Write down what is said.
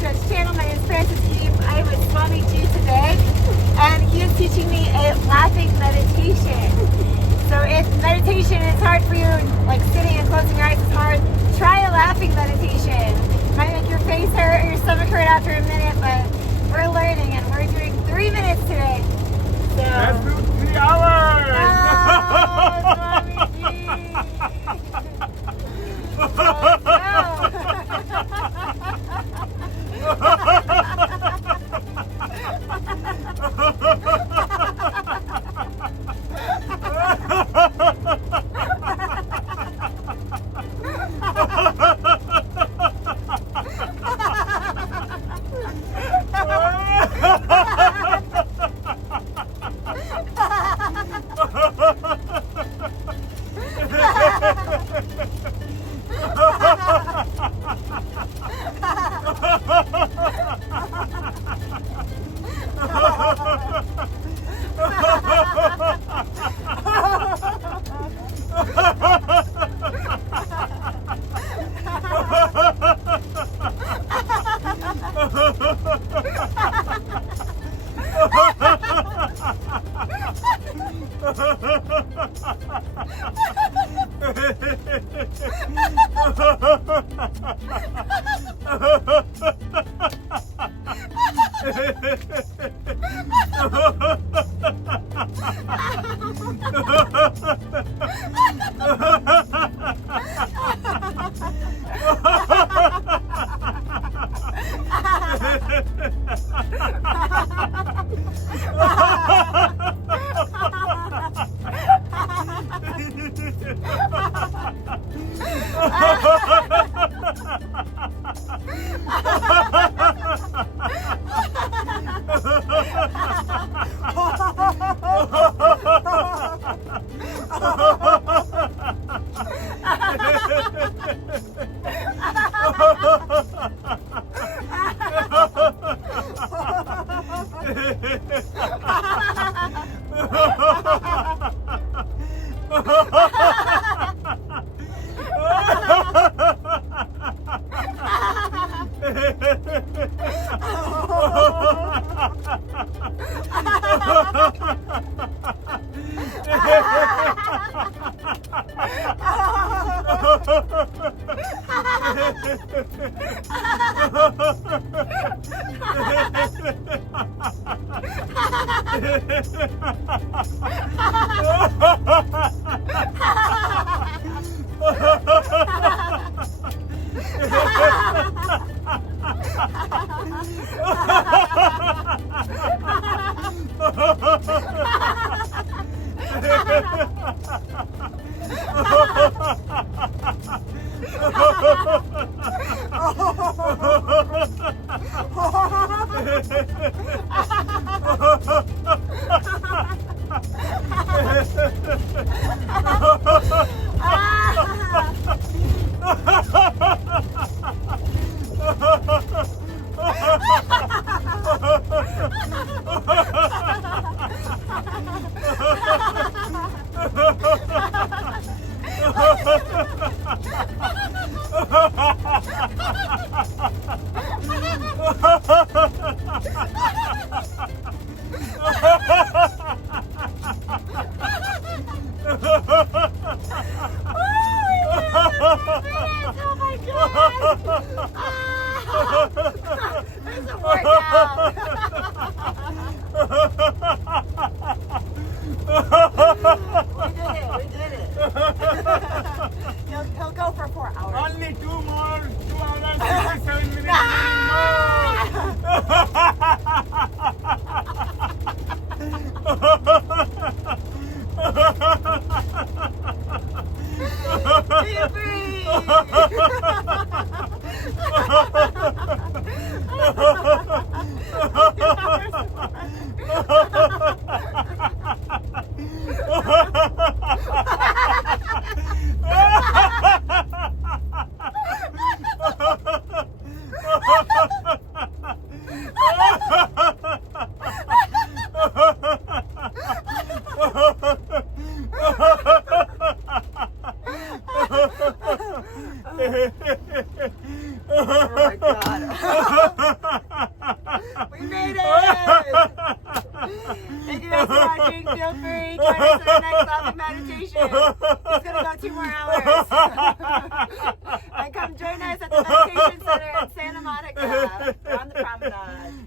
Holistretch channel. My name is Francis Eve. I'm with Swami G today, and he is teaching me a laughing meditation. So if meditation is hard for you, like sitting and closing your eyes is hard, try a laughing meditation. Might make your face hurt or your stomach hurt after a minute, but we're learning and we're doing 3 minutes today. So let's do 3 hours! Oh, Swami G! He'll go for 4 hours. Only 2 more, 2 hours, 57 minutes. Be free! He's going to go 2 more hours. And come join us at the meditation center in Santa Monica. We're on the promenade.